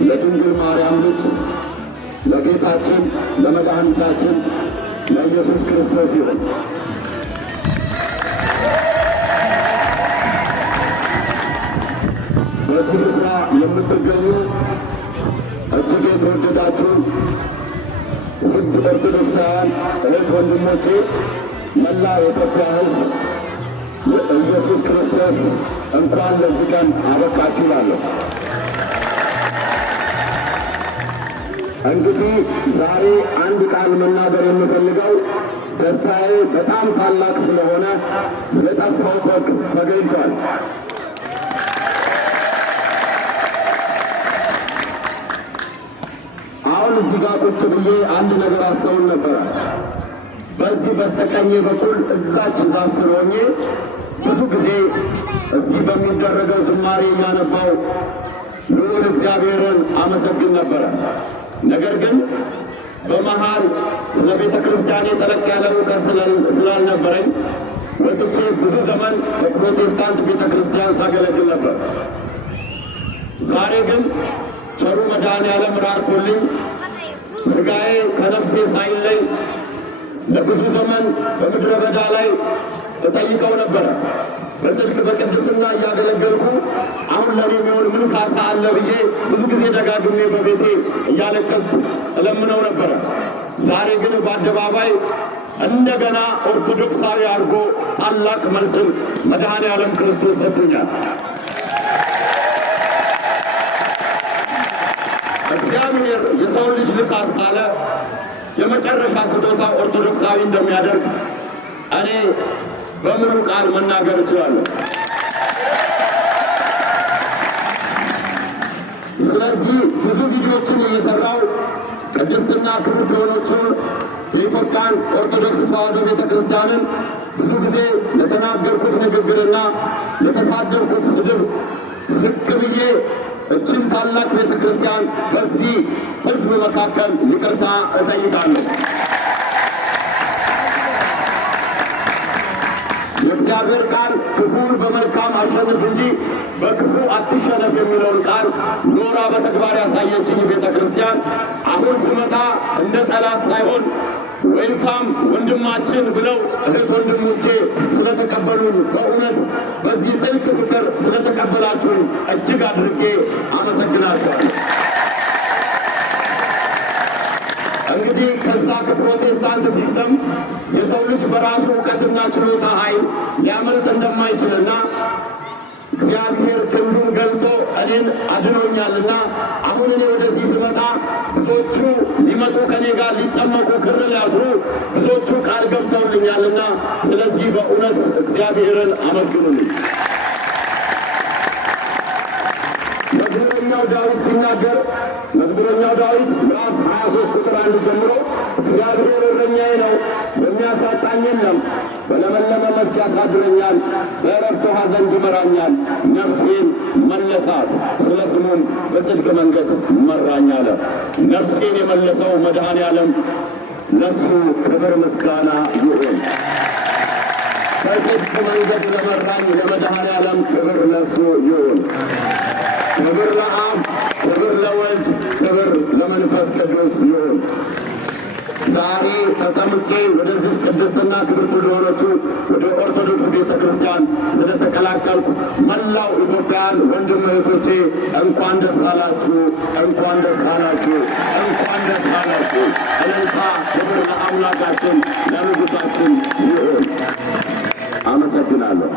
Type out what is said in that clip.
ለድንግል ማርያም ልጅ ለጌታችን ለመድኃኒታችን ለኢየሱስ ክርስቶስ ይሁን። በዚህ ስፍራ የምትገኙ እጅግ የተወደዳችሁ ውድ ኦርቶዶክሳውያን እህት ወንድሞቼ፣ መላ የኢትዮጵያ ሕዝብ ኢየሱስ ክርስቶስ እንኳን ለዚህ ቀን አበቃችሁ እላለሁ። እንግዲህ ዛሬ አንድ ቃል መናገር የምፈልገው ደስታዬ በጣም ታላቅ ስለሆነ የጠፋው በግ ተገኝቷል። አሁን እዚህ ጋር ቁጭ ብዬ አንድ ነገር አስተውል ነበረ። በዚህ በስተቀኝ በኩል እዛች ዛፍ ስር ሆኜ ብዙ ጊዜ እዚህ በሚደረገው ዝማሬ የሚያነባው ልዑል እግዚአብሔርን አመሰግን ነበረ። ነገር ግን በመሃል ስለ ቤተ ክርስቲያኔ ጠለቅ ያለ እውቀት ስላልነበረኝ ወጥቼ ብዙ ዘመን በፕሮቴስታንት ቤተ ክርስቲያን ሳገለግል ነበር። ዛሬ ግን ቸሩ መድኃኔዓለም ራርቶልኝ ሥጋዬ ከነፍሴ ሳይለይ ለብዙ ዘመን በምድረ በዳ ላይ ተጠይቀው ነበረ። በጽድቅ በቅድስና እያገለገልኩ አሁን ለኔ የሚሆን ምን ካሳ አለ ብዬ ብዙ ጊዜ ደጋግሜ በቤቴ እያለቀስኩ እለምነው ነበረ። ዛሬ ግን በአደባባይ እንደገና ኦርቶዶክሳዊ አድርጎ ታላቅ መልስን መድኃኔዓለም ክርስቶስ ሰጥቶኛል። እግዚአብሔር የሰው ልጅ ልክ አስካለ የመጨረሻ ስጦታ ኦርቶዶክሳዊ እንደሚያደርግ እኔ በምኑ ቃል መናገር እችላለሁ? ስለዚህ ብዙ ቪዲዮዎችን እየሰራው ቅድስትና ክብርት የሆነችውን የኢትዮጵያን ኦርቶዶክስ ተዋሕዶ ቤተ ክርስቲያንን ብዙ ጊዜ ለተናገርኩት ንግግርና ለተሳደብኩት ስድብ ዝቅ ብዬ እችን ታላቅ ቤተ ክርስቲያን በዚህ ሕዝብ መካከል ይቅርታ እጠይቃለሁ። የእግዚአብሔር ቃል ክፉን በመልካም አሸንፍ እንጂ በክፉ አትሸነፍ የሚለውን ቃል ኖራ በተግባር ያሳየችኝ ቤተ ክርስቲያን አሁን ስመጣ እንደ ጠላት ሳይሆን ዌልካም ወንድማችን ብለው እህት ወንድሞቼ ስለተቀበሉን በእውነት በዚህ ጥልቅ ፍቅር ስለተቀበላችሁን እጅግ አድርጌ አመሰግናችኋለሁ። እንግዲህ ከዛ ከፕሮቴስታንት ሲስተም የሰው ልጅ በራሱ እውቀትና ችሎታ ኃይል ሊያመልጥ እንደማይችልና እግዚአብሔር ክንዱን ገልጦ እኔን አድኖኛልና አሁን እኔ ወደዚህ ስመጣ ብዙዎቹ ሊመጡ ከኔ ጋር ሊጠመቁ ክር ሊያስሩ ብዙዎቹ ቃል ገብተውልኛልና ስለዚህ በእውነት እግዚአብሔርን አመስግኑልኝ። መዝሙረኛው ዳዊት ሲናገር መዝሙረኛው ዳዊት ምዕራፍ 23 ቁጥር 1 ጀምሮ እግዚአብሔር እረኛዬ ነው፣ የሚያሳጣኝ የለም። በለመለመ መስክ ያሳድረኛል፣ በዕረፍት ውኃ ዘንድ ይመራኛል። ነፍሴን መለሳት፣ ስለ ስሙም በጽድቅ መንገድ መራኝ አለ። ነፍሴን የመለሰው መድኃኔዓለም ለሱ ክብር ምስጋና ይሁን። በጽድቅ መንገድ ለመራኝ ለመድኃኔዓለም ክብር ለሱ ይሁን። ክብር ለአብ፣ ክብር ለወልድ፣ ክብር ለመንፈስ ቅዱስ ይሁን። ዛሬ ተጠምቄ ወደዚህ ቅድስትና ክብርት ወደሆነችው ወደ ኦርቶዶክስ ቤተ ክርስቲያን ስለተቀላቀልኩ መላው ኢትዮጵያን ወንድም እህቶቼ እንኳን ደስ አላችሁ፣ እንኳን ደስ አላችሁ፣ እንኳን ደስ አላችሁ። እልልታ ክብር ለአምላካችን ለንጉሣችን ይሁን። አመሰግናለሁ።